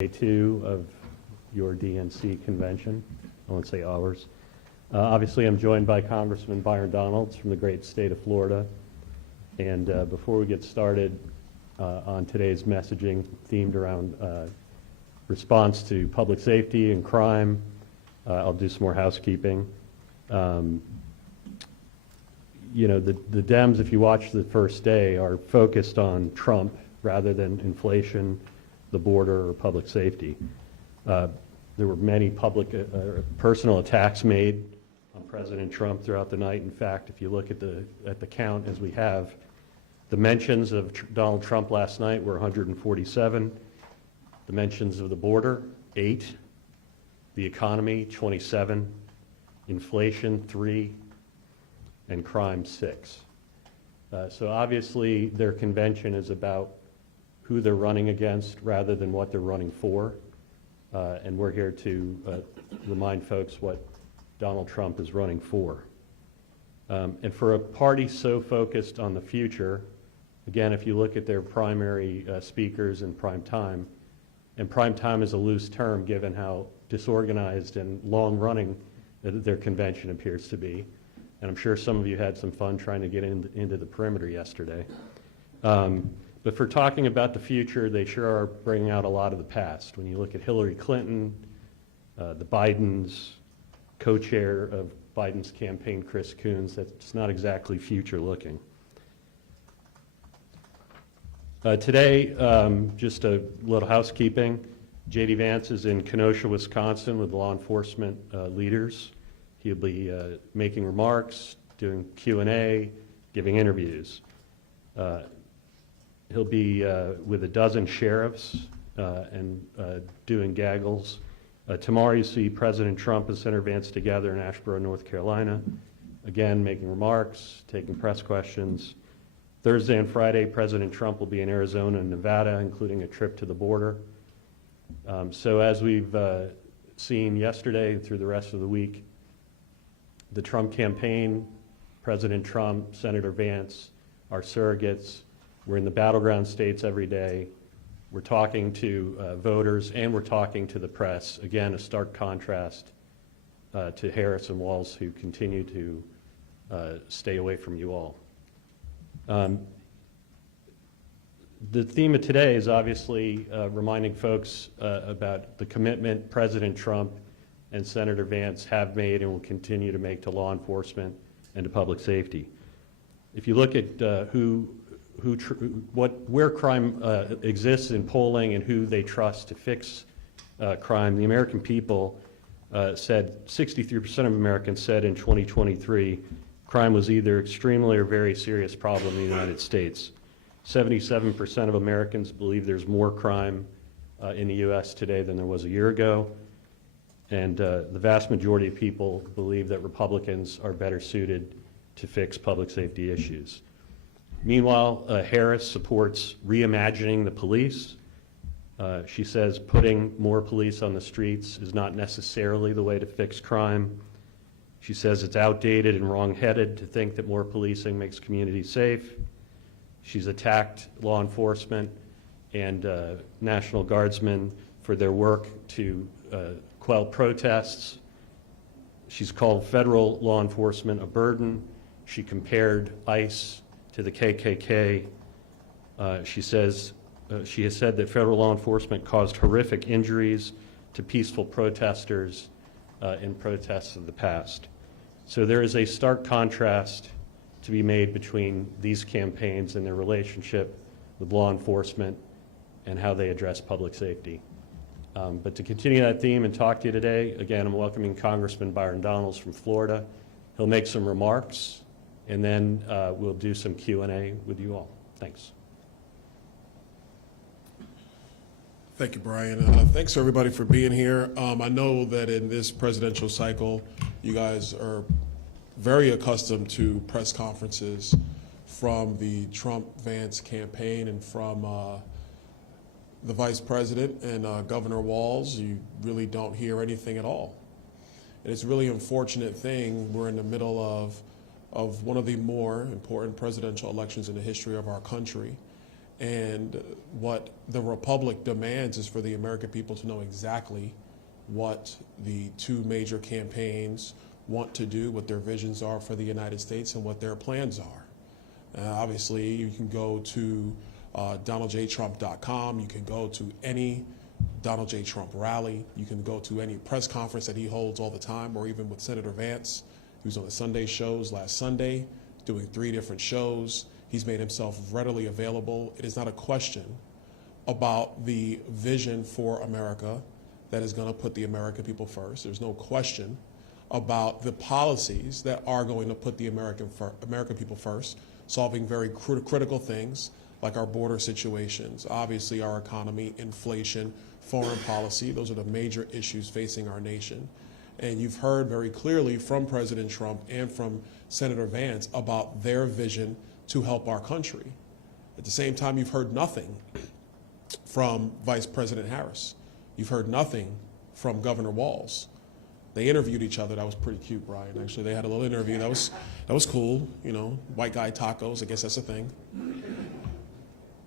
Day 2 of your DNC convention. I won't say ours. Obviously, I'm joined by Congressman Byron Donalds from the great state of Florida. And before we get started on today's messaging themed around response to public safety and crime, I'll do some more housekeeping. You know, the Dems, if you watch the first day, are focused on Trump rather than inflation, the border, or public safety. There were many public personal attacks made on President Trump throughout the night. In fact, if you look at the count as we have, the mentions of Donald Trump last night were 147. The mentions of the border, 8. The economy, 27. Inflation, 3. And crime, 6. So obviously their convention is about who they're running against rather than what they're running for. And we're here to remind folks what Donald Trump is running for. And for a party so focused on the future, again, if you look at their primary speakers in prime time, and prime time is a loose term given how disorganized and long-running their convention appears to be. And I'm sure some of you had some fun trying to get into the perimeter yesterday. But for talking about the future, they sure are bringing out a lot of the past. When you look at Hillary Clinton, the Bidens, co-chair of Biden's campaign, Chris Coons, that's not exactly future looking. Today, just a little housekeeping. J.D. Vance is in Kenosha, Wisconsin with law enforcement leaders. He'll be making remarks, doing Q&A, giving interviews. He'll be with a dozen sheriffs and doing gaggles. Tomorrow you see President Trump and Senator Vance together in Asheboro, North Carolina, again making remarks, taking press questions. Thursday and Friday, President Trump will be in Arizona and Nevada, including a trip to the border. So as we've seen yesterday and through the rest of the week, the Trump campaign, President Trump, Senator Vance, our surrogates, we're in the battleground states every day. We're talking to voters and we're talking to the press. Again, a stark contrast to Harris and Walz, who continue to stay away from you all. The theme of today is obviously reminding folks about the commitment President Trump and Senator Vance have made and will continue to make to law enforcement and to public safety. If you look at where crime exists in polling and who they trust to fix crime, the American people said, 63% of Americans said in 2023, crime was either extremely or very serious problem in the United States. 77% of Americans believe there's more crime in the U.S. today than there was a year ago. And the vast majority of people believe that Republicans are better suited to fix public safety issues. Meanwhile, Harris supports reimagining the police. She says putting more police on the streets is not necessarily the way to fix crime. She says it's outdated and wrong-headed to think that more policing makes communities safe. She's attacked law enforcement and National Guardsmen for their work to quell protests. She's called federal law enforcement a burden. She compared ICE to the KKK. She has said that federal law enforcement caused horrific injuries to peaceful protesters in protests of the past. So there is a stark contrast to be made between these campaigns and their relationship with law enforcement and how they address public safety. But to continue that theme and talk to you today, again, I'm welcoming Congressman Byron Donalds from Florida. He'll make some remarks, and then we'll do some Q&A with you all. Thanks. Thank you, Brian. Thanks, everybody, for being here. I know that in this presidential cycle, you guys are very accustomed to press conferences from the Trump-Vance campaign and from the Vice President and Governor Walz. You really don't hear anything at all. And it's a really unfortunate thing. We're in the middle of one of the more important presidential elections in the history of our country. And what the Republic demands is for the American people to know exactly what the two major campaigns want to do, what their visions are for the United States, and what their plans are. Obviously, you can go to DonaldJTrump.com. You can go to any Donald J. Trump rally. You can go to any press conference that he holds all the time, or even with Senator Vance. He was on the Sunday shows last Sunday, doing 3 different shows. He's made himself readily available. It is not a question about the vision for America that is going to put the American people first. There's no question about the policies that are going to put the American people first, solving very critical things like our border situations, obviously our economy, inflation, foreign policy. Those are the major issues facing our nation. And you've heard very clearly from President Trump and from Senator Vance about their vision to help our country. At the same time, you've heard nothing from Vice President Harris. You've heard nothing from Governor Walz. They interviewed each other. That was pretty cute, Brian. Actually, they had a little interview. That was cool. You know, white guy tacos. I guess that's a thing.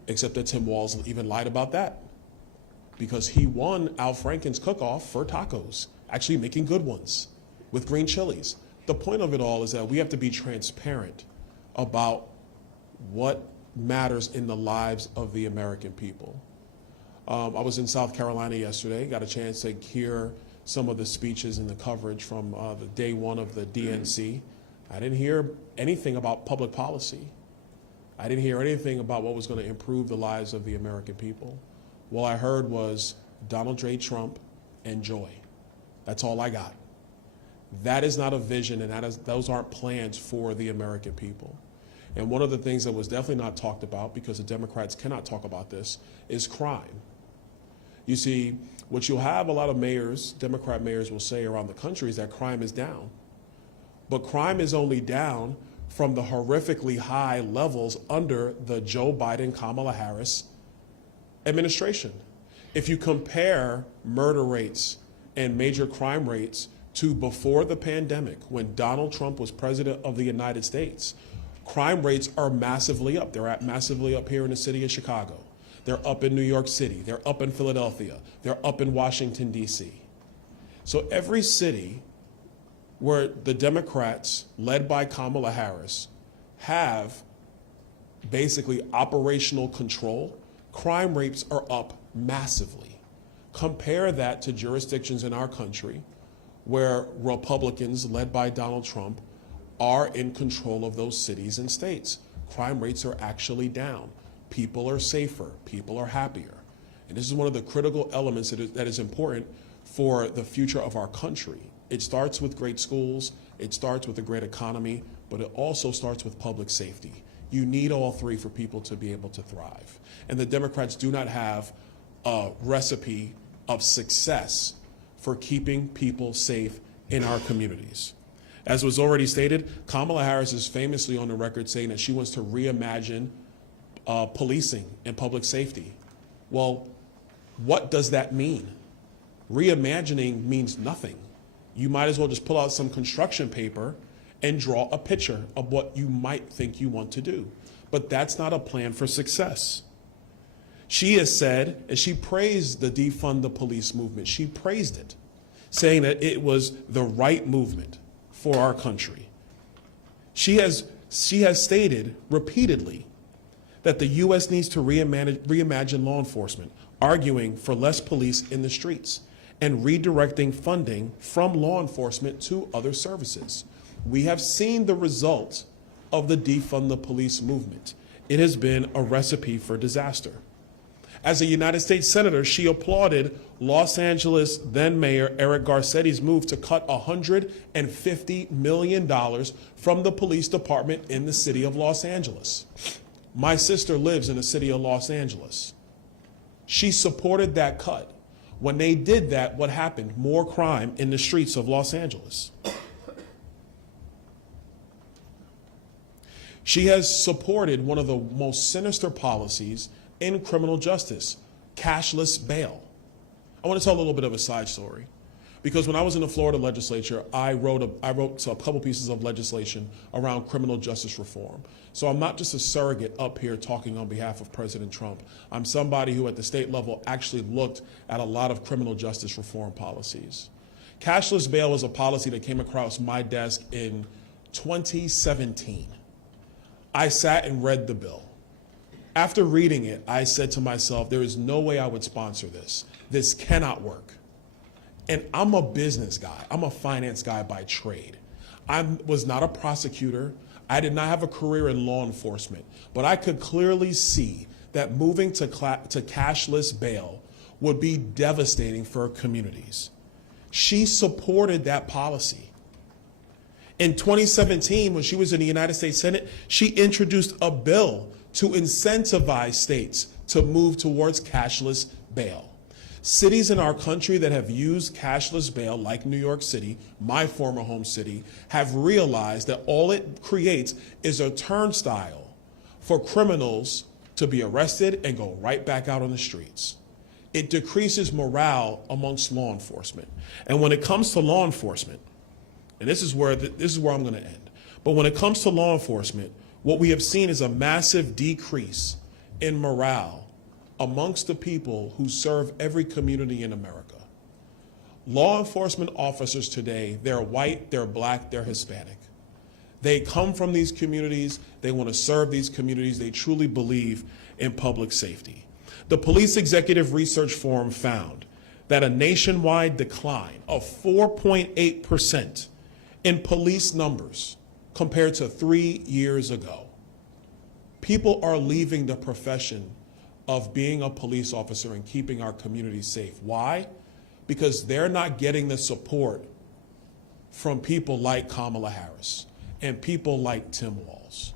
Except that Tim Walz even lied about that, because he won Al Franken's cook-off for tacos, actually making good ones with green chilies. The point of it all is that we have to be transparent about what matters in the lives of the American people. I was in South Carolina yesterday, got a chance to hear some of the speeches and the coverage from the day one of the DNC. I didn't hear anything about public policy. I didn't hear anything about what was going to improve the lives of the American people. What I heard was Donald J. Trump and joy. That's all I got. That is not a vision, and those aren't plans for the American people. And one of the things that was definitely not talked about, because the Democrats cannot talk about this, is crime. You see, what you'll have a lot of mayors, Democrat mayors will say around the country is that crime is down. But crime is only down from the horrifically high levels under the Joe Biden, Kamala Harris administration. If you compare murder rates and major crime rates to before the pandemic, when Donald Trump was president of the United States, crime rates are massively up. They're massively up here in the city of Chicago. They're up in New York City. They're up in Philadelphia. They're up in Washington, D.C. So every city where the Democrats, led by Kamala Harris, have basically operational control, crime rates are up massively. Compare that to jurisdictions in our country where Republicans, led by Donald Trump, are in control of those cities and states. Crime rates are actually down. People are safer. People are happier. And this is one of the critical elements that is important for the future of our country. It starts with great schools, it starts with a great economy, but it also starts with public safety. You need all three for people to be able to thrive. And the Democrats do not have a recipe of success for keeping people safe in our communities. As was already stated, Kamala Harris is famously on the record saying that she wants to reimagine policing and public safety. Well, what does that mean? Reimagining means nothing. You might as well just pull out some construction paper and draw a picture of what you might think you want to do. But that's not a plan for success. She has said, and she praised the defund the police movement. She praised it, saying that it was the right movement for our country. She has stated repeatedly that the U.S. needs to reimagine law enforcement, arguing for less police in the streets and redirecting funding from law enforcement to other services. We have seen the result of the defund the police movement. It has been a recipe for disaster. As a United States Senator, she applauded Los Angeles then Mayor Eric Garcetti's move to cut $150 million from the police department in the city of Los Angeles. My sister lives in the city of Los Angeles. She supported that cut. When they did that, what happened? More crime in the streets of Los Angeles. She has supported one of the most sinister policies in criminal justice, cashless bail. I want to tell a little bit of a side story. Because when I was in the Florida legislature, I wrote a couple pieces of legislation around criminal justice reform. So I'm not just a surrogate up here talking on behalf of President Trump. I'm somebody who at the state level actually looked at a lot of criminal justice reform policies. Cashless bail was a policy that came across my desk in 2017. I sat and read the bill. After reading it, I said to myself, there is no way I would sponsor this. This cannot work. And I'm a business guy. I'm a finance guy by trade. I was not a prosecutor. I did not have a career in law enforcement. But I could clearly see that moving to cashless bail would be devastating for communities. She supported that policy. In 2017, when she was in the United States Senate, she introduced a bill to incentivize states to move towards cashless bail. Cities in our country that have used cashless bail, like New York City, my former home city, have realized that all it creates is a turnstile for criminals to be arrested and go right back out on the streets. It decreases morale amongst law enforcement. And when it comes to law enforcement, and this is where I'm going to end, but when it comes to law enforcement, what we have seen is a massive decrease in morale amongst the people who serve every community in America. Law enforcement officers today, they're white, they're black, they're Hispanic. They come from these communities, they want to serve these communities, they truly believe in public safety. The Police Executive Research Forum found that a nationwide decline of 4.8% in police numbers compared to 3 years ago. People are leaving the profession of being a police officer and keeping our communities safe. Why? Because they're not getting the support from people like Kamala Harris and people like Tim Walz.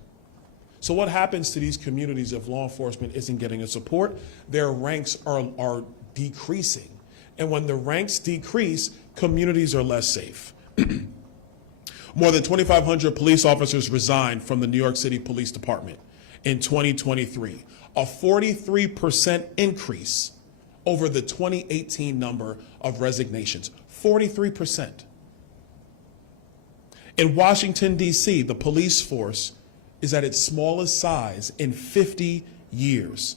So what happens to these communities if law enforcement isn't getting the support? Their ranks are decreasing. And when the ranks decrease, communities are less safe. More than 2,500 police officers resigned from the New York City Police Department in 2023, a 43% increase over the 2018 number of resignations, 43%. In Washington, D.C., the police force is at its smallest size in 50 years,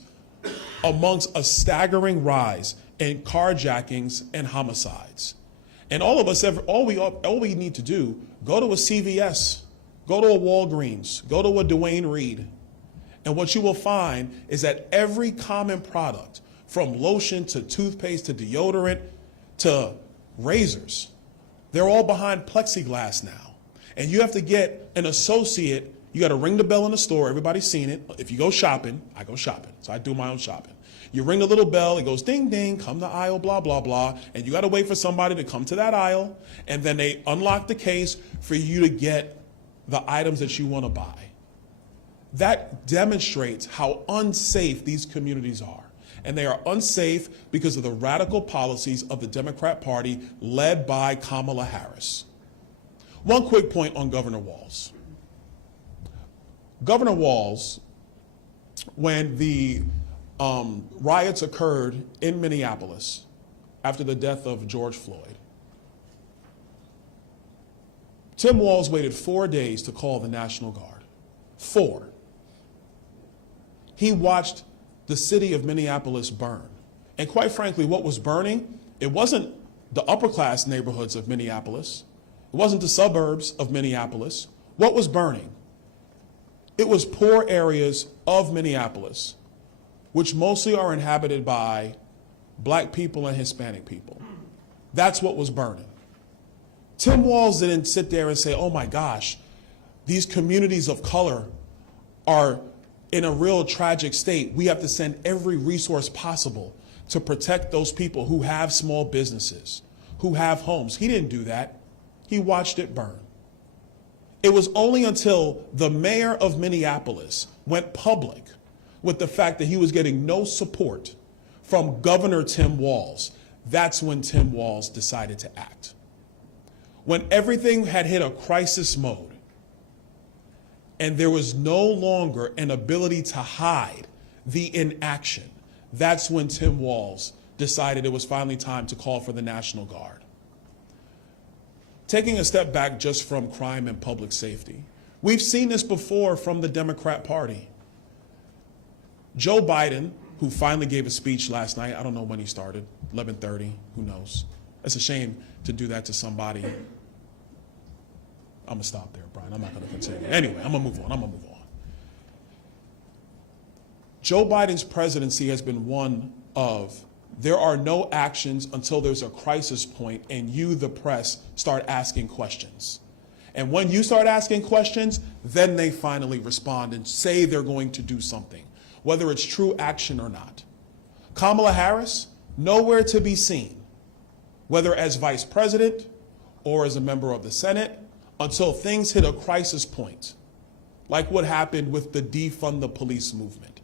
amongst a staggering rise in carjackings and homicides. And all of us, all we need to do, go to a CVS, go to a Walgreens, go to a Duane Reade, and what you will find is that every common product, from lotion to toothpaste to deodorant to razors, they're all behind plexiglass now. And you have to get an associate. You got to ring the bell in the store. Everybody's seen it. If you go shopping, I go shopping, so I do my own shopping. You ring the little bell, it goes ding, ding, come to aisle, blah, blah, blah, and you got to wait for somebody to come to that aisle, and then they unlock the case for you to get the items that you want to buy. That demonstrates how unsafe these communities are. And they are unsafe because of the radical policies of the Democrat Party led by Kamala Harris. One quick point on Governor Walz. Governor Walz, when the riots occurred in Minneapolis after the death of George Floyd, Tim Walz waited 4 days to call the National Guard. 4. He watched the city of Minneapolis burn. And quite frankly, what was burning, it wasn't the upper class neighborhoods of Minneapolis. It wasn't the suburbs of Minneapolis. What was burning? It was poor areas of Minneapolis, which mostly are inhabited by black people and Hispanic people. That's what was burning. Tim Walz didn't sit there and say, oh my gosh, these communities of color are in a real tragic state. We have to send every resource possible to protect those people who have small businesses, who have homes. He didn't do that. He watched it burn. It was only until the mayor of Minneapolis went public with the fact that he was getting no support from Governor Tim Walz, that's when Tim Walz decided to act. When everything had hit a crisis mode and there was no longer an ability to hide the inaction, that's when Tim Walz decided it was finally time to call for the National Guard. taking a step back just from crime and public safety. We've seen this before from the Democrat Party. Joe Biden, who finally gave a speech last night, I don't know when he started, 11:30, who knows? It's a shame to do that to somebody. I'm gonna stop there, Brian, I'm not gonna continue. Anyway, I'm gonna move on. Joe Biden's presidency has been one of, there are no actions until there's a crisis point and you, the press, start asking questions. And when you start asking questions, then they finally respond and say they're going to do something, whether it's true action or not. Kamala Harris, nowhere to be seen, whether as vice president or as a member of the Senate, until things hit a crisis point, like what happened with the defund the police movement.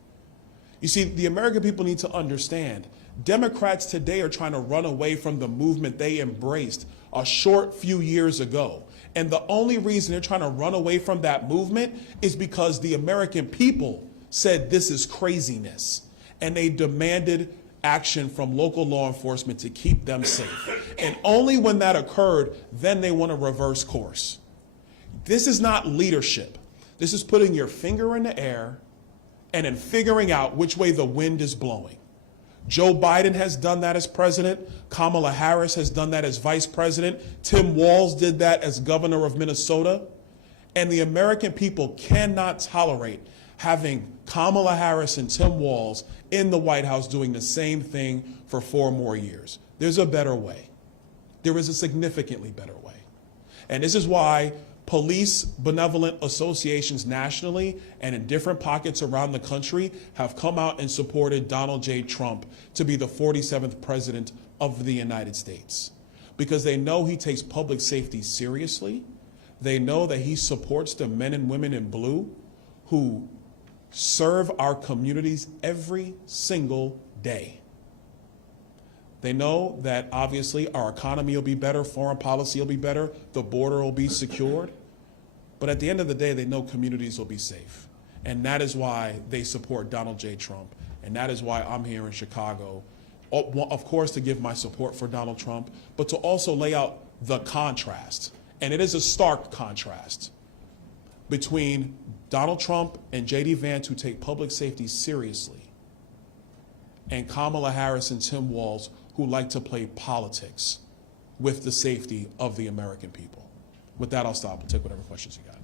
You see, the American people need to understand, Democrats today are trying to run away from the movement they embraced a short few years ago. And the only reason they're trying to run away from that movement is because the American people said this is craziness. And they demanded action from local law enforcement to keep them safe. And only when that occurred, then they want to reverse course. This is not leadership. This is putting your finger in the air and then figuring out which way the wind is blowing. Joe Biden has done that as president. Kamala Harris has done that as vice president. Tim Walz did that as governor of Minnesota. And the American people cannot tolerate having Kamala Harris and Tim Walz in the White House doing the same thing for 4 more years. There's a better way. There is a significantly better way. And this is why police benevolent associations nationally and in different pockets around the country have come out and supported Donald J. Trump to be the 47th president of the United States. Because they know he takes public safety seriously. They know that he supports the men and women in blue who serve our communities every single day. They know that obviously our economy will be better, foreign policy will be better, the border will be secured. But at the end of the day, they know communities will be safe. And that is why they support Donald J. Trump. And that is why I'm here in Chicago, of course, to give my support for Donald Trump, but to also lay out the contrast. And it is a stark contrast between Donald Trump and J.D. Vance, who take public safety seriously, and Kamala Harris and Tim Walz, who like to play politics with the safety of the American people. With that, I'll stop and take whatever questions you got.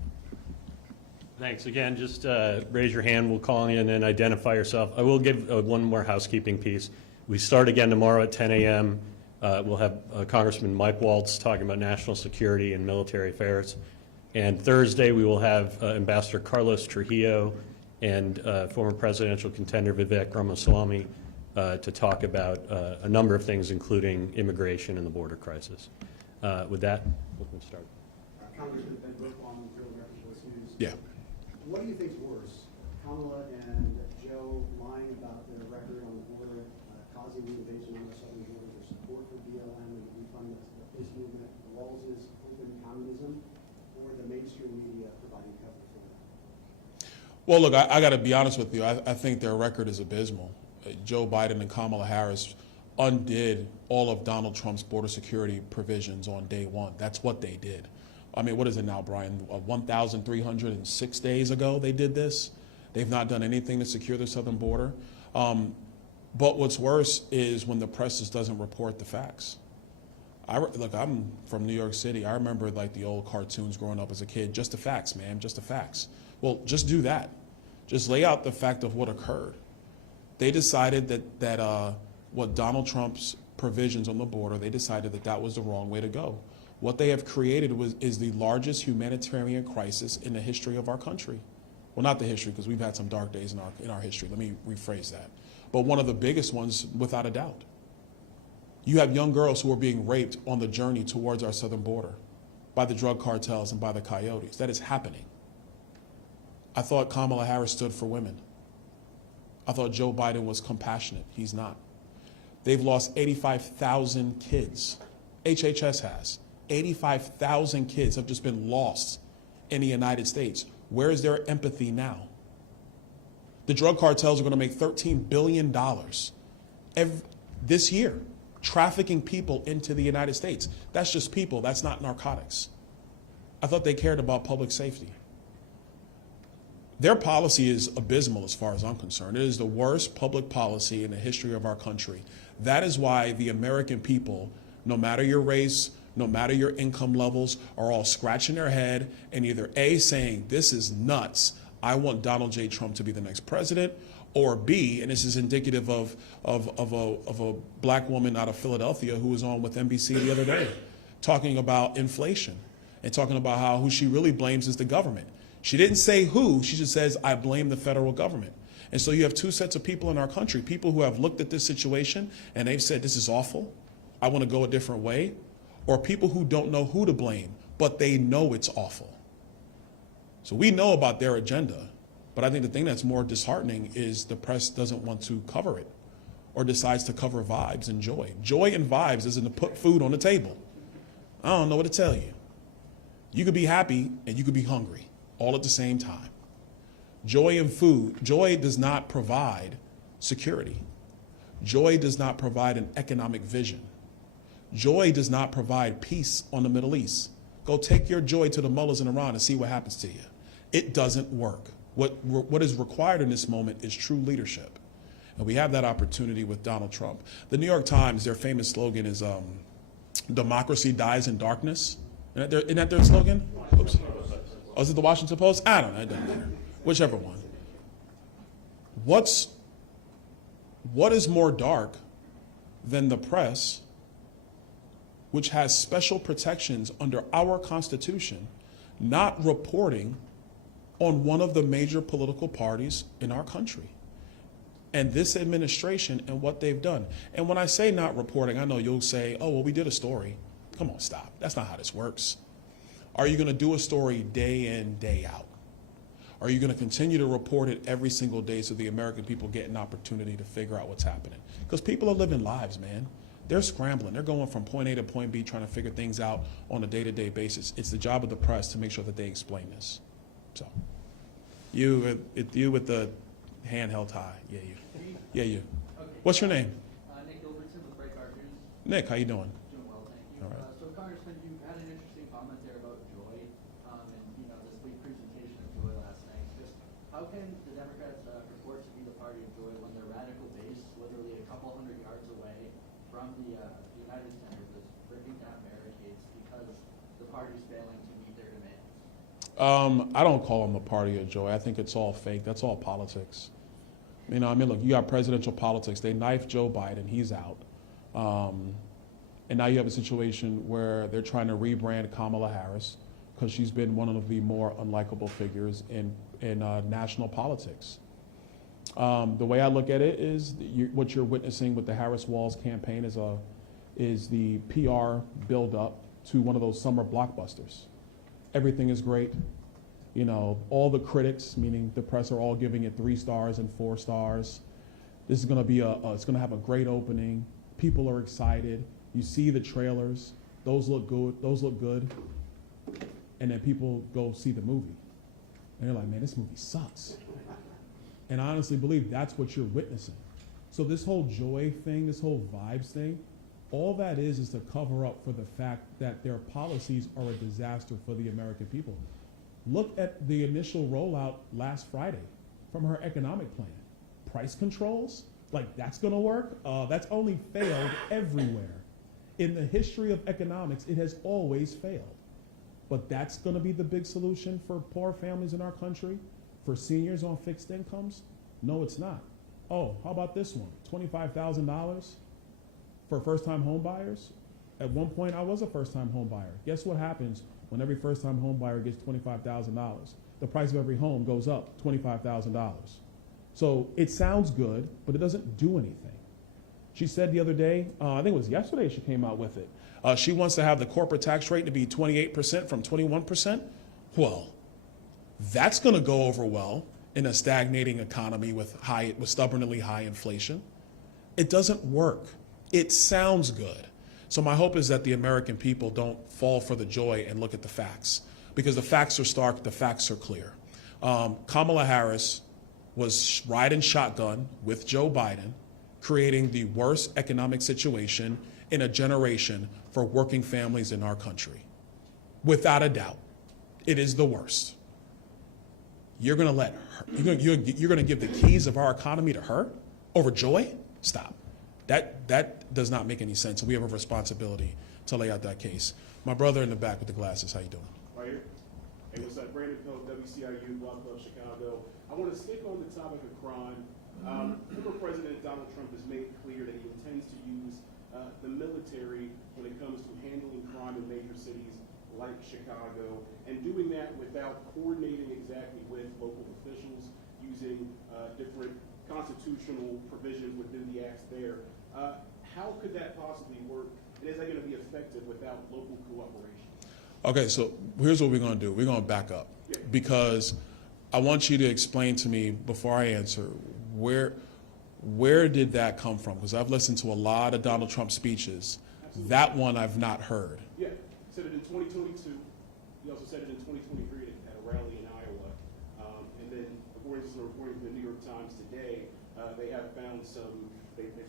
Thanks. Again, just raise your hand. We'll call you and then identify yourself. I will give one more housekeeping piece. We start again tomorrow at 10 a.m. We'll have Congressman Mike Waltz talking about national security and military affairs. And Thursday, we will have Ambassador Carlos Trujillo and former presidential contender Vivek Ramaswamy to talk about a number of things, including immigration and the border crisis. With that, we can start. Congressman Ben Brook on News. Yeah. What do you think is worse, Kamala and Joe lying about their record on the border, causing the invasion on the southern border, their support for BLM and defund the police movement, Walz's open communism, or the mainstream media providing cover for that? Well, look, I got to be honest with you. I think their record is abysmal. Joe Biden and Kamala Harris undid all of Donald Trump's border security provisions on day one. That's what they did. I mean, what is it now, Brian? 1,306 days ago they did this. They've not done anything to secure the southern border. But what's worse is when the press just doesn't report the facts. Look, I'm from New York City. I remember like the old cartoons growing up as a kid. Just the facts, man, just the facts. Well, just do that. Just lay out the fact of what occurred. They decided that what Donald Trump's provisions on the border, they decided that that was the wrong way to go. What they have created is the largest humanitarian crisis in the history of our country. Well, not the history, because we've had some dark days in our history. Let me rephrase that. But one of the biggest ones, without a doubt. You have young girls who are being raped on the journey towards our southern border by the drug cartels and by the coyotes. That is happening. I thought Kamala Harris stood for women. I thought Joe Biden was compassionate. He's not. They've lost 85,000 kids. HHS has. 85,000 kids have just been lost in the United States. Where is their empathy now? The drug cartels are going to make $13 billion this year. trafficking people into the United States. That's just people, that's not narcotics. I thought they cared about public safety. Their policy is abysmal as far as I'm concerned. It is the worst public policy in the history of our country. That is why the American people, no matter your race, no matter your income levels, are all scratching their head and either A, saying, this is nuts, I want Donald J. Trump to be the next president, or B, and this is indicative of a black woman out of Philadelphia who was on with NBC the other day, talking about inflation and talking about how who she really blames is the government. She didn't say who, she just says, I blame the federal government. And so you have two sets of people in our country, people who have looked at this situation and they've said, this is awful, I want to go a different way, or people who don't know who to blame, but they know it's awful. So we know about their agenda, but I think the thing that's more disheartening is the press doesn't want to cover it or decides to cover vibes and joy. Joy and vibes isn't to put food on the table. I don't know what to tell you. You could be happy and you could be hungry all at the same time. Joy and food, joy does not provide security. Joy does not provide an economic vision. Joy does not provide peace on the Middle East. Go take your joy to the mullahs in Iran and see what happens to you. It doesn't work. What is required in this moment is true leadership. And we have that opportunity with Donald Trump. The New York Times, their famous slogan is democracy dies in darkness. Isn't that their slogan? Oops. Oh, is it the Washington Post? I don't know, it doesn't matter. Whichever one. What is more dark than the press, which has special protections under our Constitution, not reporting on one of the major political parties in our country and this administration and what they've done? And when I say not reporting, I know you'll say, oh, well, we did a story. Come on, stop. That's not how this works. Are you going to do a story day in, day out? Are you going to continue to report it every single day so the American people get an opportunity to figure out what's happening? Because people are living lives, man. They're scrambling. They're going from point A to point B trying to figure things out on a day-to-day basis. It's the job of the press to make sure that they explain this. So, you with the hand held high. Yeah, you. Yeah, you. Okay. What's your name? Nick Gilbertson with Breitbart News. Nick, how you doing? Doing well, thank you. All right. So, Congressman, you had an interesting comment there about joy, and this big presentation of joy last night. Just how can the Democrats purport to be the party of joy when their radical base, literally a couple hundred yards away from the United Center, was ripping down barricades because the party's failing to meet their demands? I don't call them the party of joy. I think it's all fake. That's all politics. Look, you got presidential politics. They knifed Joe Biden. He's out. And now you have a situation where they're trying to rebrand Kamala Harris because she's been one of the more unlikable figures in national politics. The way I look at it is what you're witnessing with the Harris Walls campaign is the PR buildup to one of those summer blockbusters. Everything is great. All the critics, meaning the press, are all giving it 3 stars and 4 stars. This is going to be it's going to have a great opening. People are excited. You see the trailers; those look good. Those look good. And then people go see the movie, and they're like, "Man, this movie sucks." And I honestly believe that's what you're witnessing. So this whole joy thing, this whole vibes thing, all that is to cover up for the fact that their policies are a disaster for the American people. Look at the initial rollout last Friday from her economic plan. Price controls, like that's gonna work? That's only failed everywhere. In the history of economics, it has always failed. But that's gonna be the big solution for poor families in our country, for seniors on fixed incomes? No, it's not. Oh, how about this one? $25,000 for first-time home buyers? At one point, I was a first-time home buyer. Guess what happens when every first-time home buyer gets $25,000? The price of every home goes up $25,000. So it sounds good, but it doesn't do anything. She said the other day, I think it was yesterday she came out with it, she wants to have the corporate tax rate to be 28% from 21%. Well, that's going to go over well in a stagnating economy with stubbornly high inflation. It doesn't work. It sounds good. So my hope is that the American people don't fall for the joy and look at the facts, because the facts are stark, the facts are clear. Kamala Harris was riding shotgun with Joe Biden creating the worst economic situation in a generation for working families in our country. Without a doubt, it is the worst. You're going to let her, you're going to give the keys of our economy to her over Joy? Stop. That does not make any sense. We have a responsibility to lay out that case. My brother in the back with the glasses, how you doing? Right here. Hey, what's up? Brandon Hill, WCIU, Block Club, Chicago. I want to stick on the topic of crime. Former President Donald Trump has made clear that he intends to use the military when it comes to handling crime in major cities like Chicago, and doing that without coordinating exactly with local officials, using different constitutional provisions within the acts there. How could that possibly work, and is that going to be effective without local cooperation? Okay, so here's what we're going to do. We're going to back up because I want you to explain to me before I answer where did that come from? Because I've listened to a lot of Donald Trump speeches. Absolutely. That one I've not heard. Yeah, he said it in 2022. He also said it in 2023 at a rally in Iowa. And then, according to some reporting from the New York Times today, they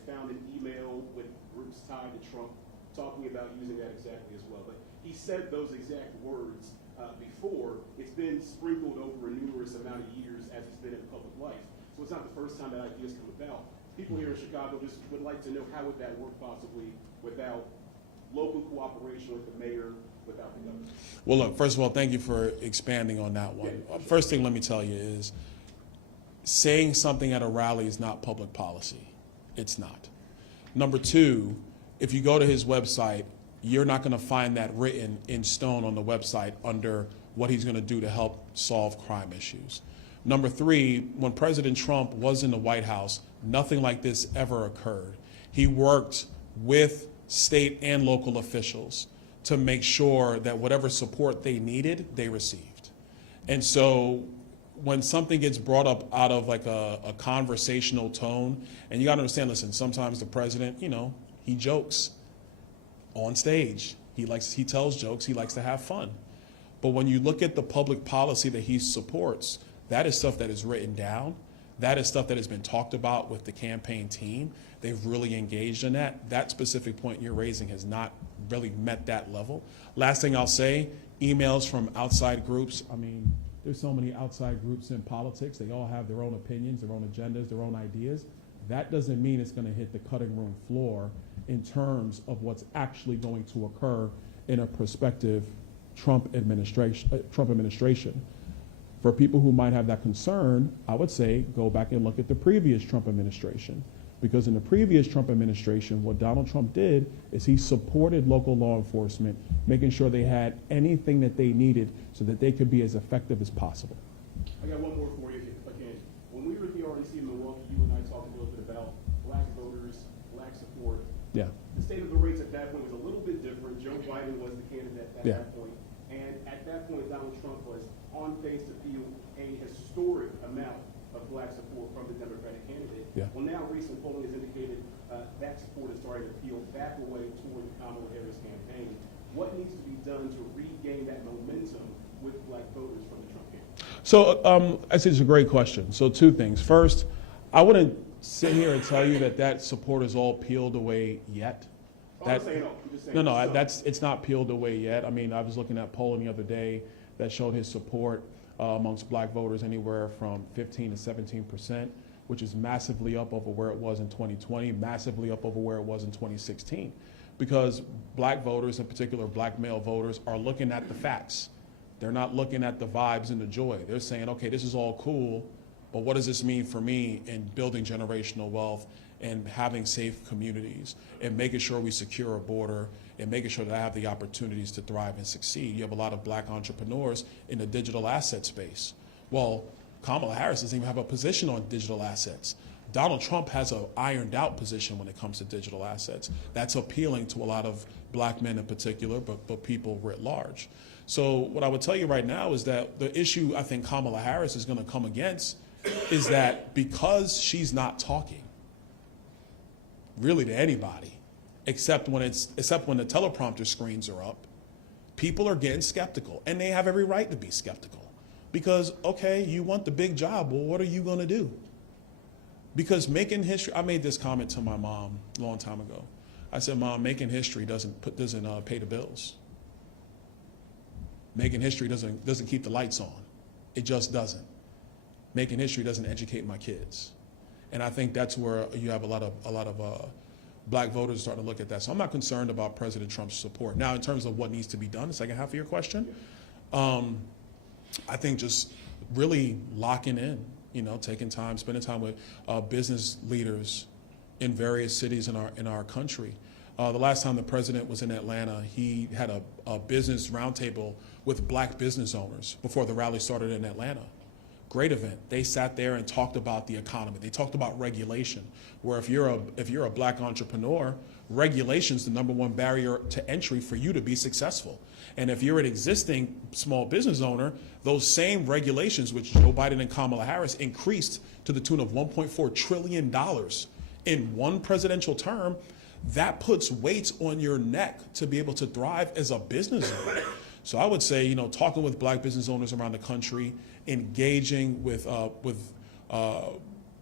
found an email with groups tied to Trump talking about using that exactly as well. But he said those exact words before. It's been sprinkled over a numerous amount of years as he's been in public life. So it's not the first time that ideas come about. People here in Chicago just would like to know, how would that work possibly without local cooperation with the mayor, without the governor? Well, look, first of all, thank you for expanding on that one. First thing let me tell you is saying something at a rally is not public policy. It's not. Number two, if you go to his website, you're not going to find that written in stone on the website under what he's going to do to help solve crime issues. Number three, when President Trump was in the White House, nothing like this ever occurred. He worked with state and local officials to make sure that whatever support they needed, they received. And so when something gets brought up out of like a conversational tone, and you got to understand, listen, sometimes the president, he jokes on stage. He tells jokes, he likes to have fun. But when you look at the public policy that he supports, that is stuff that is written down. That is stuff that has been talked about with the campaign team. They've really engaged in that. That specific point you're raising has not really met that level. Last thing I'll say, emails from outside groups. I mean, there's so many outside groups in politics. They all have their own opinions, their own agendas, their own ideas. That doesn't mean it's going to hit the cutting room floor in terms of what's actually going to occur in a prospective Trump administration. For people who might have that concern, I would say go back and look at the previous Trump administration. Because in the previous Trump administration, what Donald Trump did is he supported local law enforcement, making sure they had anything that they needed so that they could be as effective as possible. I got one more for you, if I can. When we were at the RNC in Milwaukee, you and I talked a little bit about black voters, black support. Yeah. The state of the race at that point was a little bit different. Joe Biden was the candidate at that point. And at that point, Donald Trump was on pace to field a historic amount of black support from the Democratic candidate. Yeah. Well, now recent polling has indicated that support is starting to peel back away toward the Kamala Harris campaign. What needs to be done to regain that momentum with black voters from the Trump campaign? So I say it's a great question. So two things. First, I wouldn't sit here and tell you that support is all peeled away yet. I'm saying no. I'm just saying It's not peeled away yet. I mean, I was looking at polling the other day that showed his support amongst black voters anywhere from 15 to 17%, which is massively up over where it was in 2020, massively up over where it was in 2016. Because black voters, in particular black male voters, are looking at the facts. They're not looking at the vibes and the joy. They're saying, okay, this is all cool, but what does this mean for me in building generational wealth and having safe communities and making sure we secure a border and making sure that I have the opportunities to thrive and succeed? You have a lot of black entrepreneurs in the digital asset space. Well, Kamala Harris doesn't even have a position on digital assets. Donald Trump has an ironed out position when it comes to digital assets. That's appealing to a lot of black men in particular, but people writ large. So what I would tell you right now is that the issue I think Kamala Harris is going to come against is that because she's not talking really to anybody, except when the teleprompter screens are up, people are getting skeptical, and they have every right to be skeptical. Because, okay, you want the big job, well, what are you going to do? Because making history, I made this comment to my mom a long time ago. I said, Mom, making history doesn't pay the bills. Making history doesn't keep the lights on. It just doesn't. Making history doesn't educate my kids. And I think that's where you have a lot of black voters starting to look at that. So I'm not concerned about President Trump's support. Now, in terms of what needs to be done, the second half of your question, I think just really locking in, taking time, spending time with business leaders in various cities in our country. The last time the president was in Atlanta, he had a business roundtable with black business owners before the rally started in Atlanta. Great event. They sat there and talked about the economy. They talked about regulation, where if you're a black entrepreneur, regulation's the #1 barrier to entry for you to be successful. And if you're an existing small business owner, those same regulations, which Joe Biden and Kamala Harris increased to the tune of $1.4 trillion in one presidential term, that puts weights on your neck to be able to thrive as a business owner. So I would say, talking with black business owners around the country, engaging with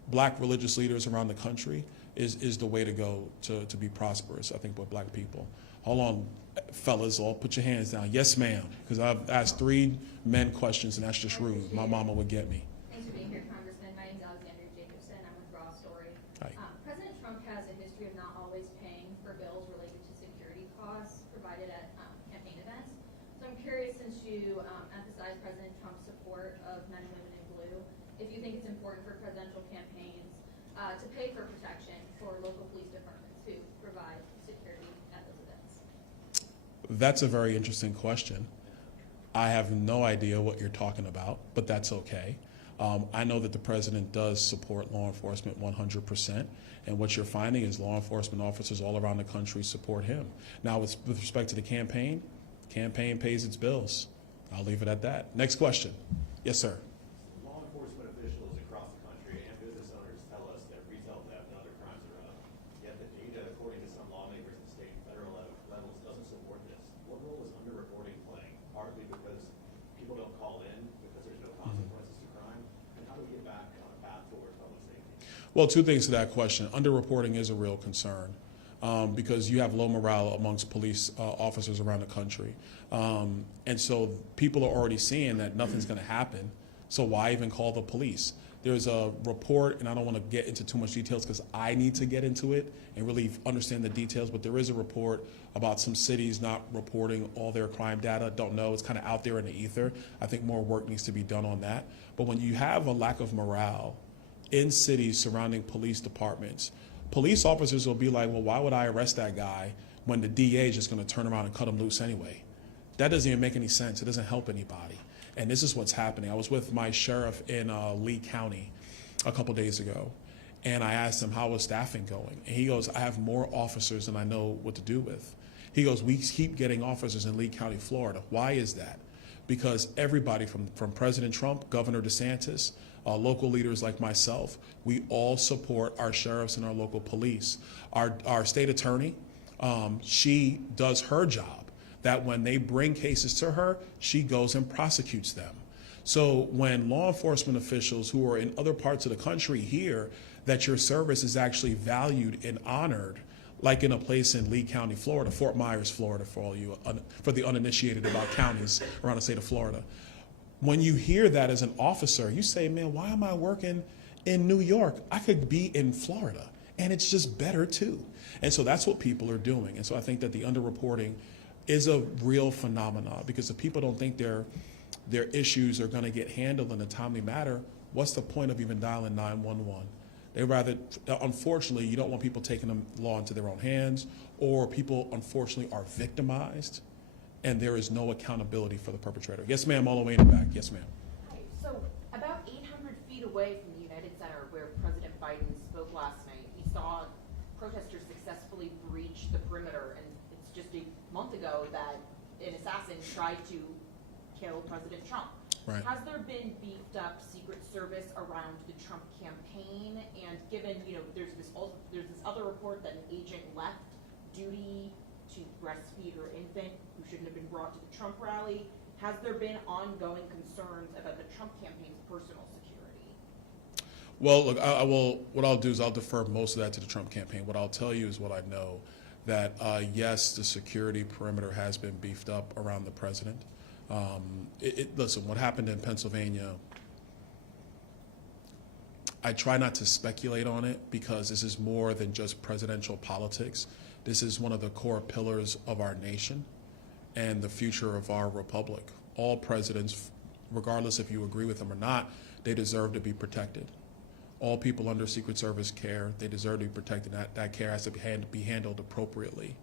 black religious leaders around the country is the way to go to be prosperous, I think, with black people. Hold on, fellas, all put your hands down. Yes, ma'am, because I've asked 3 men questions, and that's just rude. My mama would get me. Thanks for being here, Congressman. My name is Alexandria Jacobson. I'm with Raw Story. Hi. President Trump has a history of not always paying for bills related to security costs provided at campaign events. So I'm curious, since you emphasize President Trump's support of men and women in blue, if you think it's important for presidential campaigns to pay for protection for local police departments who provide security at those events. That's a very interesting question. I have no idea what you're talking about, but that's okay. I know that the president does support law enforcement 100%, and what you're finding is law enforcement officers all around the country support him. Now, with respect to the campaign pays its bills. I'll leave it at that. Next question. Yes, sir. Law enforcement officials across the country and business owners tell us that retail theft and other crimes are up. Yet the data, according to some lawmakers at state and federal levels, doesn't support this. What role is underreporting playing? Partly because people don't call in because there's no consequences to crime? And how do we get back on a path toward public safety? Well, 2 things to that question. Underreporting is a real concern. Because you have low morale amongst police officers around the country. And so people are already seeing that nothing's going to happen, so why even call the police? There's a report, and I don't want to get into too much details because I need to get into it and really understand the details, but there is a report about some cities not reporting all their crime data. Don't know, it's kind of out there in the ether. I think more work needs to be done on that. But when you have a lack of morale in cities surrounding police departments, police officers will be like, well, why would I arrest that guy when the DA is just going to turn around and cut him loose anyway? That doesn't even make any sense. It doesn't help anybody. And this is what's happening. I was with my sheriff in Lee County a couple days ago, and I asked him, how was staffing going? And he goes, I have more officers than I know what to do with. He goes, we keep getting officers in Lee County, Florida. Why is that? Because everybody from President Trump, Governor DeSantis, local leaders like myself, we all support our sheriffs and our local police. Our state attorney, she does her job, that when they bring cases to her, she goes and prosecutes them. So when law enforcement officials who are in other parts of the country hear that your service is actually valued and honored, like in a place in Lee County, Florida, Fort Myers, Florida, for the uninitiated about counties around the state of Florida, when you hear that as an officer, you say, man, why am I working in New York? I could be in Florida, and it's just better too. And so that's what people are doing. And so I think that the underreporting is a real phenomenon, because if people don't think their issues are going to get handled in a timely manner, what's the point of even dialing 911? They rather, unfortunately, you don't want people taking the law into their own hands, or people, unfortunately, are victimized, and there is no accountability for the perpetrator. Yes, ma'am, all the way in the back. Yes, ma'am. Hi. So about 800 feet away from the United Center, where President Biden spoke last night, he saw protesters successfully breach the perimeter, and it's just a month ago that an assassin tried to kill President Trump. Right. Has there been beefed up Secret Service around the Trump campaign? And given, there's this other report that an agent left duty to breastfeed her infant who shouldn't have been brought to the Trump rally, has there been ongoing concerns about the Trump campaign's personal security? Well, look, I will. What I'll do is I'll defer most of that to the Trump campaign. What I'll tell you is what I know, that yes, the security perimeter has been beefed up around the president. Listen, what happened in Pennsylvania, I try not to speculate on it because this is more than just presidential politics. This is one of the core pillars of our nation and the future of our republic. All presidents, regardless if you agree with them or not, they deserve to be protected. All people under Secret Service care, they deserve to be protected. That care has to be handled appropriately.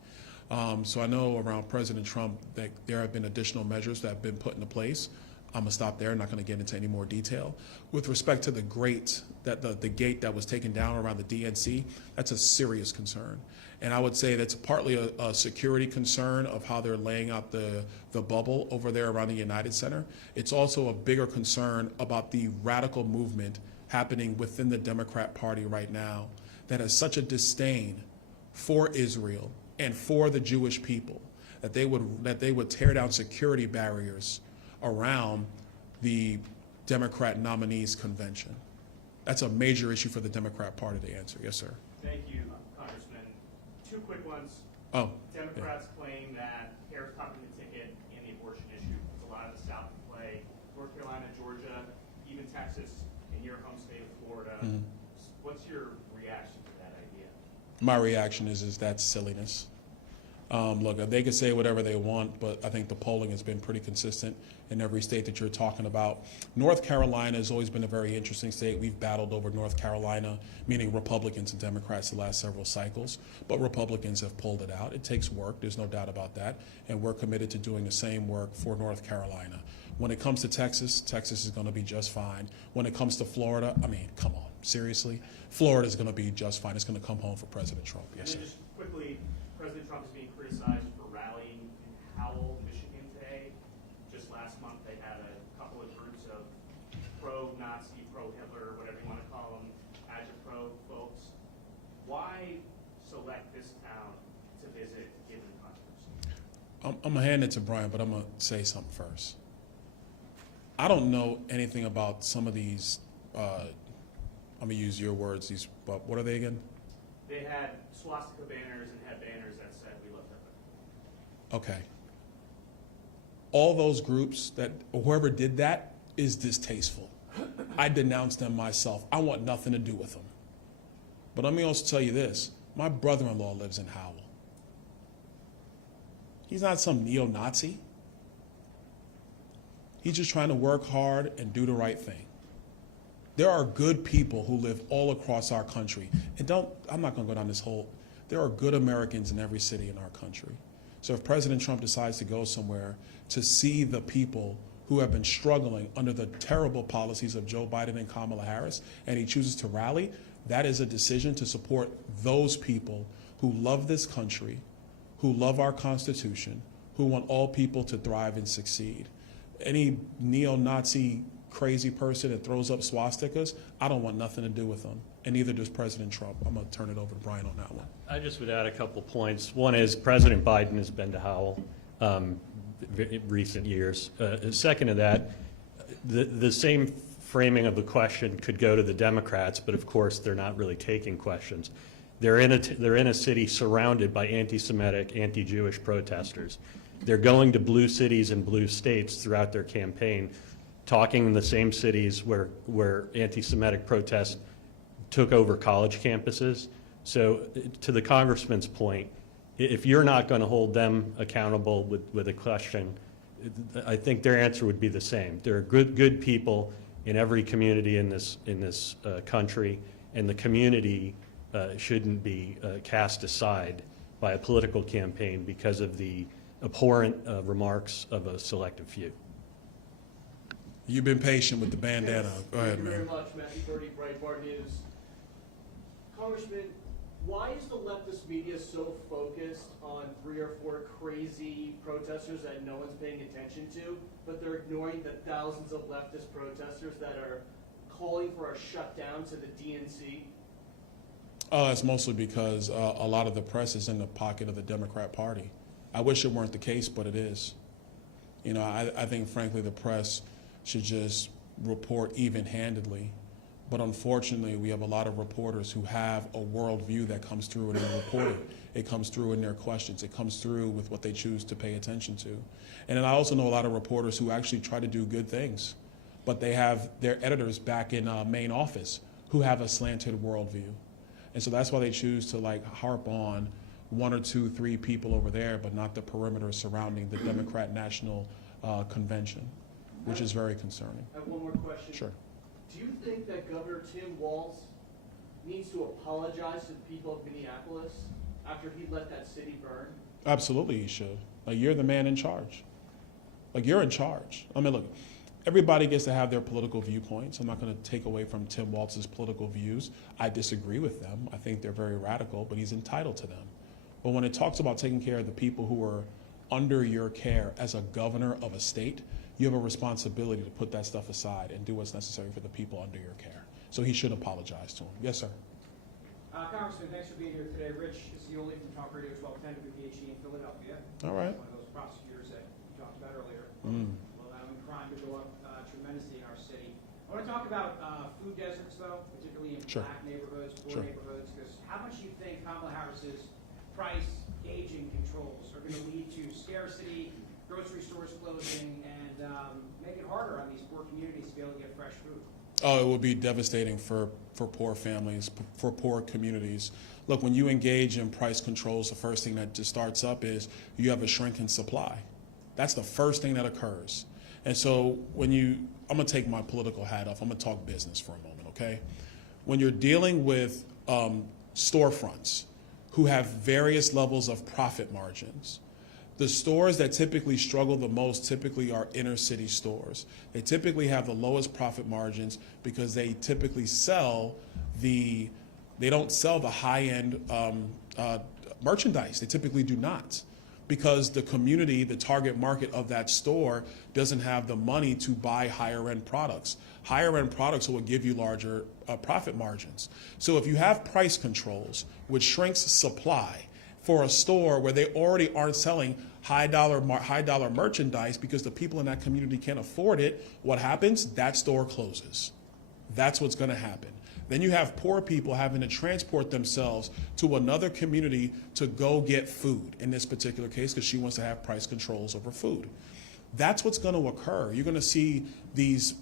So I know around President Trump that there have been additional measures that have been put into place. I'm gonna stop there, not gonna get into any more detail. With respect to the gate that was taken down around the DNC, that's a serious concern. And I would say that's partly a security concern of how they're laying out the bubble over there around the United Center. It's also a bigger concern about the radical movement happening within the Democrat Party right now that has such a disdain for Israel and for the Jewish people that they would tear down security barriers around the Democrat nominees convention. That's a major issue for the Democrat Party to answer. Yes, sir. Thank you, Congressman. Two quick ones. Oh, Democrats claim that Harris popping the ticket in the abortion issue puts a lot of the South in play. North Carolina, Georgia, even Texas, in your home state of Florida. Mhm. What's your reaction to that idea? My reaction is that's silliness. Look, they can say whatever they want, but I think the polling has been pretty consistent in every state that you're talking about. North Carolina has always been a very interesting state. We've battled over North Carolina, meaning Republicans and Democrats, the last several cycles, but Republicans have pulled it out. It takes work, there's no doubt about that, and we're committed to doing the same work for North Carolina. When it comes to Texas, Texas is going to be just fine. When it comes to Florida, I mean, come on, seriously? Florida is going to be just fine. It's going to come home for President Trump. Yes, sir. And then just quickly, President Trump is being criticized for rallying in Howell, Michigan today. Just last month, they had a couple of groups of pro-Nazi, pro-Hitler, whatever you want to call them, agitprop folks. Why select this town to visit given the controversy? I'm going to hand it to Brian, but I'm going to say something first. I don't know anything about some of these, I'm going to use your words, what are they again? They had swastika banners and had banners that said, "We love Hitler." Okay. All those groups whoever did that is distasteful. I denounce them myself. I want nothing to do with them. But let me also tell you this. My brother-in-law lives in Howell. He's not some neo-Nazi. He's just trying to work hard and do the right thing. There are good people who live all across our country. And I'm not going to go down this whole, there are good Americans in every city in our country. So if President Trump decides to go somewhere to see the people who have been struggling under the terrible policies of Joe Biden and Kamala Harris, and he chooses to rally, that is a decision to support those people who love this country, who love our Constitution, who want all people to thrive and succeed. Any neo-Nazi crazy person that throws up swastikas, I don't want nothing to do with them, and neither does President Trump. I'm going to turn it over to Brian on that one. I just would add a couple points. One is President Biden has been to Howell recent years. Second to that, the same framing of the question could go to the Democrats, but of course they're not really taking questions. They're in a city surrounded by anti-Semitic, anti-Jewish protesters. They're going to blue cities and blue states throughout their campaign, talking in the same cities where anti-Semitic protests took over college campuses. So to the congressman's point, if you're not going to hold them accountable with a question, I think their answer would be the same. There are good people in every community in this country, and the community shouldn't be cast aside by a political campaign because of the abhorrent remarks of a selective few. You've been patient with the bandana. Go ahead, Thank you very man. much, Matthew Birdie, Breitbart News. Congressman, why is the leftist media so focused on 3 or 4 crazy protesters that no one's paying attention to, but they're ignoring the thousands of leftist protesters that are calling for a shutdown to the DNC? It's mostly because a lot of the press is in the pocket of the Democrat Party. I wish it weren't the case, but it is. You know, I think, frankly, the press should just report even-handedly But unfortunately, we have a lot of reporters who have a worldview that comes through in their reporting. It comes through in their questions. It comes through with what they choose to pay attention to. And then I also know a lot of reporters who actually try to do good things, but they have their editors back in main office who have a slanted worldview. And so that's why they choose to like harp on 1 or 2, 3 people over there, but not the perimeter surrounding the Democrat National Convention, which is very concerning. I have one more question. Sure. Do you think that Governor Tim Walz needs to apologize to the people of Minneapolis after he let that city burn? Absolutely, he should. Like, you're the man in charge. Like, you're in charge. I mean, look, everybody gets to have their political viewpoints. I'm not going to take away from Tim Walz's political views. I disagree with them. I think they're very radical, but he's entitled to them. But when it talks about taking care of the people who are under your care as a governor of a state, you have a responsibility to put that stuff aside and do what's necessary for the people under your care. So he should apologize to him. Yes, sir. Congressman, thanks for being here today. Rich Isioli from Talk Radio 1210 WPHE in Philadelphia. All right. One of those prosecutors that you talked about earlier. Mm. Allowing crime to go up tremendously in our city. I want to talk about food deserts, though, particularly in Sure. black neighborhoods, poor Sure. neighborhoods, because how much do you think Kamala Harris's price gauging controls are going to lead to scarcity, grocery stores closing, and make it harder on these poor communities to be able to get fresh food? Oh, it would be devastating for poor families, for poor communities. Look, when you engage in price controls, the first thing that just starts up is you have a shrinking supply. That's the first thing that occurs. And so when I'm gonna take my political hat off, I'm gonna talk business for a moment, okay? When you're dealing with storefronts who have various levels of profit margins, the stores that typically struggle the most typically are inner city stores. They typically have the lowest profit margins because they typically they don't sell the high-end merchandise. They typically do not, because the community, the target market of that store doesn't have the money to buy higher-end products. Higher-end products will give you larger profit margins. So if you have price controls, which shrinks supply, for a store where they already aren't selling high dollar merchandise because the people in that community can't afford it, what happens? That store closes. That's what's going to happen. Then you have poor people having to transport themselves to another community to go get food, in this particular case, because she wants to have price controls over food. That's what's going to occur. You're going to see these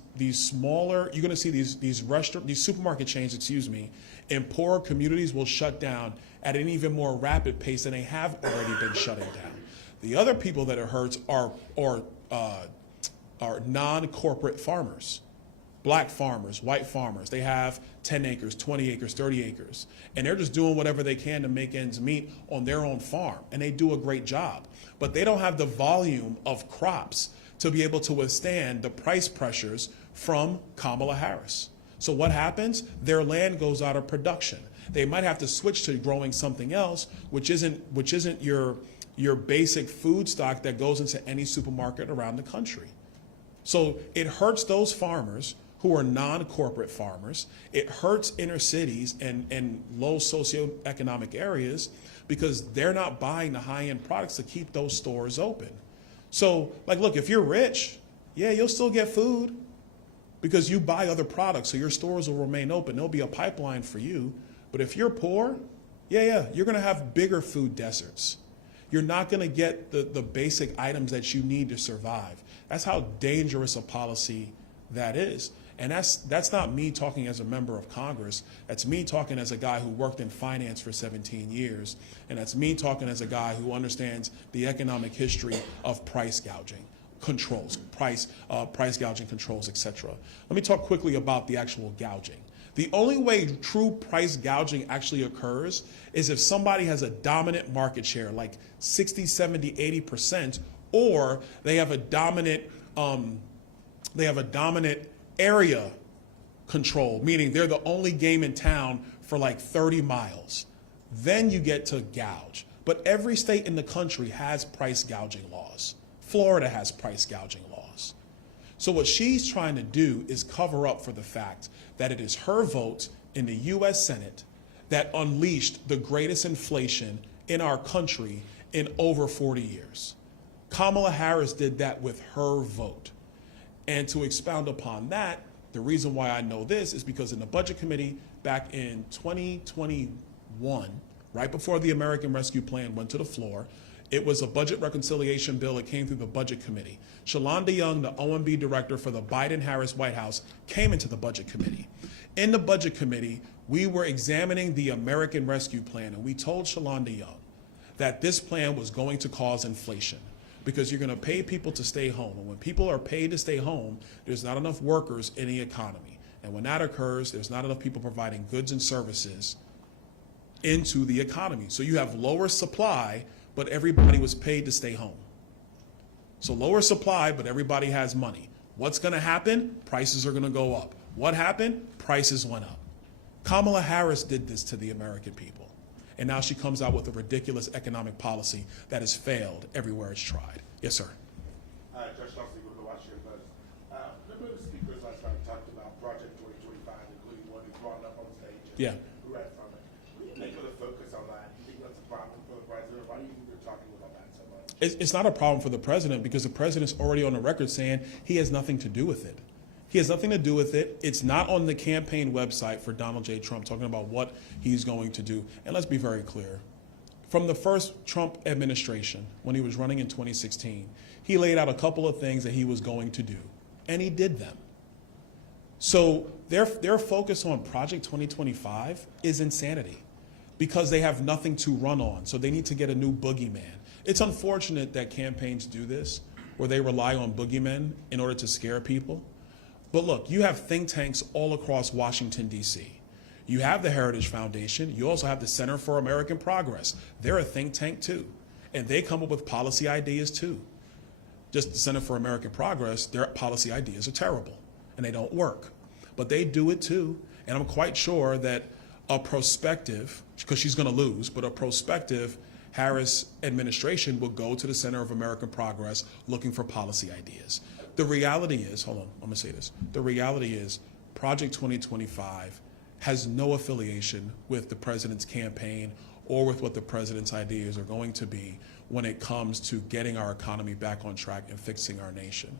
supermarket chains, in poorer communities will shut down at an even more rapid pace than they have already been shutting down. The other people that it hurts are non-corporate farmers, black farmers, white farmers. They have 10 acres, 20 acres, 30 acres, and they're just doing whatever they can to make ends meet on their own farm, and they do a great job. But they don't have the volume of crops to be able to withstand the price pressures from Kamala Harris. So what happens? Their land goes out of production. They might have to switch to growing something else, which isn't your basic food stock that goes into any supermarket around the country. So it hurts those farmers who are non-corporate farmers. It hurts inner cities and low socioeconomic areas because they're not buying the high-end products to keep those stores open. So, like, look, if you're rich, yeah, you'll still get food because you buy other products, so your stores will remain open. There'll be a pipeline for you. But if you're poor, you're going to have bigger food deserts. You're not going to get the basic items that you need to survive. That's how dangerous a policy that is. And that's not me talking as a member of Congress. That's me talking as a guy who worked in finance for 17 years. And that's me talking as a guy who understands the economic history of price gouging controls, price gouging controls, etc. Let me talk quickly about the actual gouging. The only way true price gouging actually occurs is if somebody has a dominant market share, like 60, 70, 80%, or they have a dominant area control, meaning they're the only game in town for like 30 miles. Then you get to gouge. But every state in the country has price gouging laws. Florida has price gouging laws. So what she's trying to do is cover up for the fact that it is her vote in the U.S. Senate that unleashed the greatest inflation in our country in over 40 years. Kamala Harris did that with her vote. And to expound upon that, The reason why I know this is because in the Budget Committee back in 2021, right before the American Rescue Plan went to the floor, it was a budget reconciliation bill that came through the Budget Committee. Shalonda Young, the OMB director for the Biden-Harris White House, came into the Budget Committee. In the Budget Committee, we were examining the American Rescue Plan, and we told Shalonda Young that this plan was going to cause inflation because you're going to pay people to stay home. And when people are paid to stay home, there's not enough workers in the economy. And when that occurs, there's not enough people providing goods and services into the economy. So you have lower supply, but everybody was paid to stay home. So lower supply, but everybody has money. What's going to happen? Prices are going to go up. What happened? Prices went up. Kamala Harris did this to the American people. And now she comes out with a ridiculous economic policy that has failed everywhere it's tried. Yes, sir. Judge Chelsea with the Washington Post. Remember the speakers last night talked about Project 2025, including one who brought it up on stage and who read from it. What do you make of the focus on that? Do you think that's a problem for the president? Why do you think they're talking about that so much? It's not a problem for the president because the president's already on the record saying he has nothing to do with it. He has nothing to do with it. It's not on the campaign website for Donald J. Trump talking about what he's going to do. And let's be very clear. From the first Trump administration, when he was running in 2016, he laid out a couple of things that he was going to do, and he did them. So their focus on Project 2025 is insanity because they have nothing to run on. So they need to get a new boogeyman. It's unfortunate that campaigns do this, where they rely on boogeymen in order to scare people. But look, you have think tanks all across Washington, D.C. You have the Heritage Foundation. You also have the Center for American Progress. They're a think tank too. And they come up with policy ideas too. Just the Center for American Progress, their policy ideas are terrible and they don't work. But they do it too. And I'm quite sure that a prospective, because she's going to lose, but a prospective Harris administration will go to the Center of American Progress looking for policy ideas. The reality is, hold on, I'm going to say this. The reality is Project 2025 has no affiliation with the president's campaign or with what the president's ideas are going to be when it comes to getting our economy back on track and fixing our nation.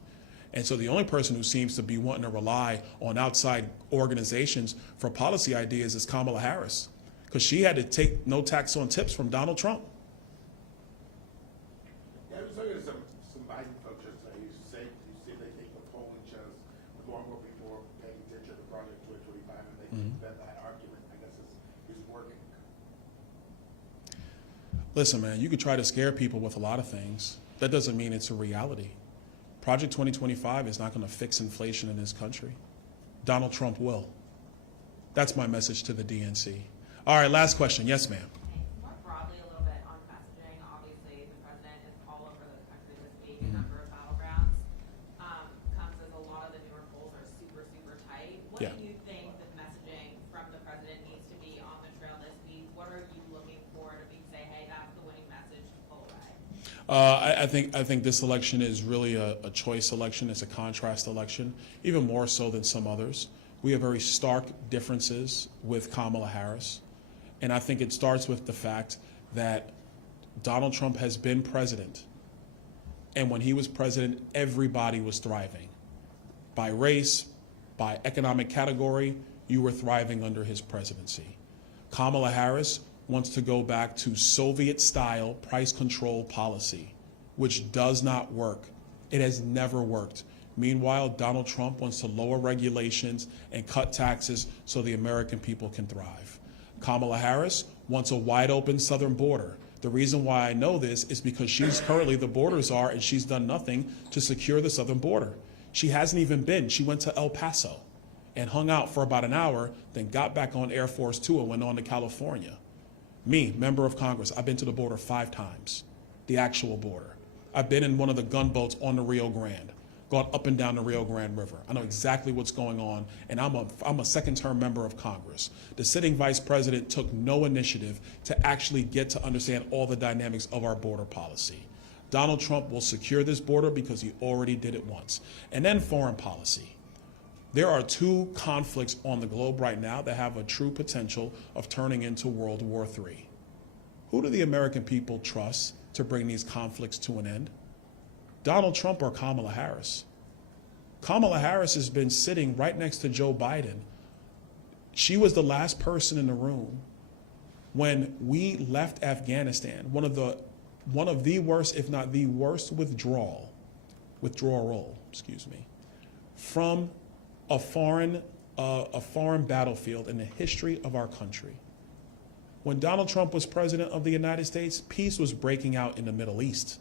And so the only person who seems to be wanting to rely on outside organizations for policy ideas is Kamala Harris, because she had to take no tax on tips from Donald Trump. Yeah, I was talking to some Biden folks yesterday who say they think the polling shows more and more people are paying attention to Project 2025, and they think that argument, I guess, is working. Listen, man, you could try to scare people with a lot of things. That doesn't mean it's a reality. Project 2025 is not going to fix inflation in this country. Donald Trump will. That's my message to the DNC. All right, last question. Yes, ma'am. More broadly, a little bit on messaging. Obviously, the president is all over the country this week. A number of battlegrounds comes as a lot of the newer polls are super, super tight. What do you think the messaging from the president needs to be on the trail this week? What are you looking for to be say, hey, that's the winning message to pull away? I think this election is really a choice election. It's a contrast election, even more so than some others. We have very stark differences with Kamala Harris. And I think it starts with the fact that Donald Trump has been president. And when he was president, everybody was thriving. By race, by economic category, you were thriving under his presidency. Kamala Harris wants to go back to Soviet-style price control policy, which does not work. It has never worked. Meanwhile, Donald Trump wants to lower regulations and cut taxes so the American people can thrive. Kamala Harris wants a wide-open southern border. The reason why I know this is because she's currently the border czar and she's done nothing to secure the southern border. She hasn't even been. She went to El Paso and hung out for about an hour, then got back on Air Force Two and went on to California. Me, member of Congress, I've been to the border 5 times, the actual border. I've been in one of the gunboats on the Rio Grande, gone up and down the Rio Grande River. I know exactly what's going on, and I'm a second-term member of Congress. The sitting vice president took no initiative to actually get to understand all the dynamics of our border policy. Donald Trump will secure this border because he already did it once. And then foreign policy. There are 2 conflicts on the globe right now that have a true potential of turning into World War III. Who do the American people trust to bring these conflicts to an end? Donald Trump or Kamala Harris? Kamala Harris has been sitting right next to Joe Biden. She was the last person in the room when we left Afghanistan, one of the worst, if not the worst withdrawal, from a foreign battlefield in the history of our country. When Donald Trump was president of the United States, peace was breaking out in the Middle East.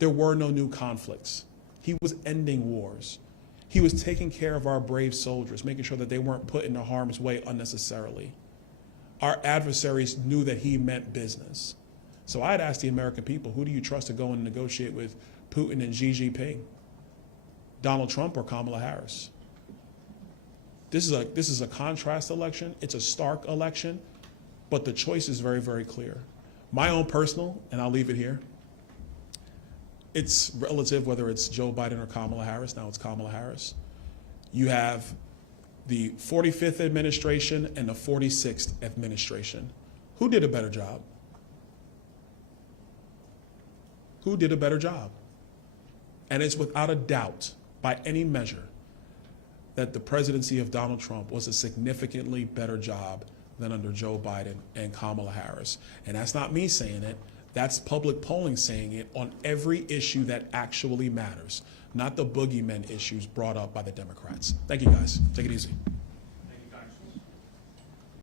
There were no new conflicts. He was ending wars. He was taking care of our brave soldiers, making sure that they weren't put into harm's way unnecessarily. Our adversaries knew that he meant business. So I'd ask the American people, who do you trust to go and negotiate with Putin and Xi Jinping? Donald Trump or Kamala Harris? This is a contrast election. It's a stark election, but the choice is very, very clear. My own personal, and I'll leave it here, it's relative whether it's Joe Biden or Kamala Harris. Now it's Kamala Harris. You have the 45th administration and the 46th administration. Who did a better job? Who did a better job? And it's without a doubt, by any measure, that the presidency of Donald Trump was a significantly better job than under Joe Biden and Kamala Harris. And that's not me saying it. That's public polling saying it on every issue that actually matters, not the boogeymen issues brought up by the Democrats. Thank you, guys. Take it easy.